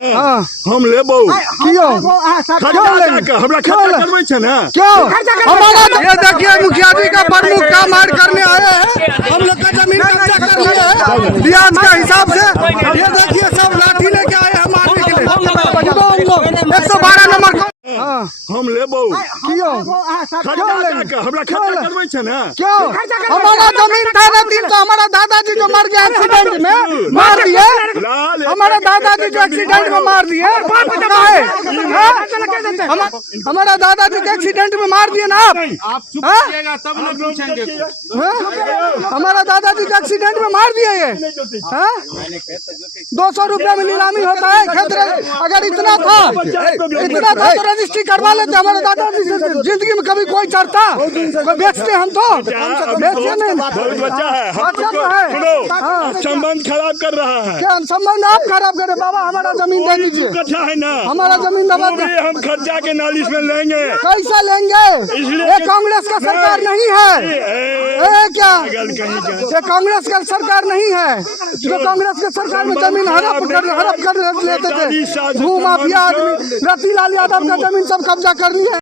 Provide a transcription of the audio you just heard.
हम लेबो क्यों हमरा खर्चा करबै छै ना क्यों हमारा ये देखिए मुखिया जी का प्रमुख का मार करने आए हैं। हम लोग का जमीन कब्जा कर लिए हैं ब्याज के हिसाब से। ये देखिए सब लाठी लेके आए हैं मारने के लिए। 112 नंबर हम लेबो क्यों हमरा खर्चा करबै छै ना क्यों हमारा जमीन था ना 300। हमारा दादाजी जो मर गया एक्सीडेंट में मार दिए। हमारे दादाजी जो एक्सीडेंट में मार दिए हमारा दादाजी के एक्सीडेंट में मार दिए ना आप चुप रहिएगा तब न पूछेंगे। हमारा दादाजी के एक्सीडेंट में मार दिए ये 200 रुपया में नीलामी होता है खेत। अगर इतना था तो रजिस्ट्री करवा लेते। हमारे दादाजी से जिंदगी में कभी कोई चढ़ता कोई बेचते हम तो बेचते नहीं। बच्चा है संबंध खराब कर रहा है। क्या संबंध आप खराब करे बाबा। हमारा जमीन दे दीजिए। कच्चा है ना हमारा जमीन दबा दे। हम खर्चा के नालिश में लेंगे। कैसे लेंगे ये कांग्रेस का सरकार नहीं है। क्या ये कांग्रेस का सरकार नहीं है जो कांग्रेस के सरकार में जमीन हड़प कर लेते थे। भू माफिया आदमी रतीलाल यादव का जमीन सब कब्जा कर लिए।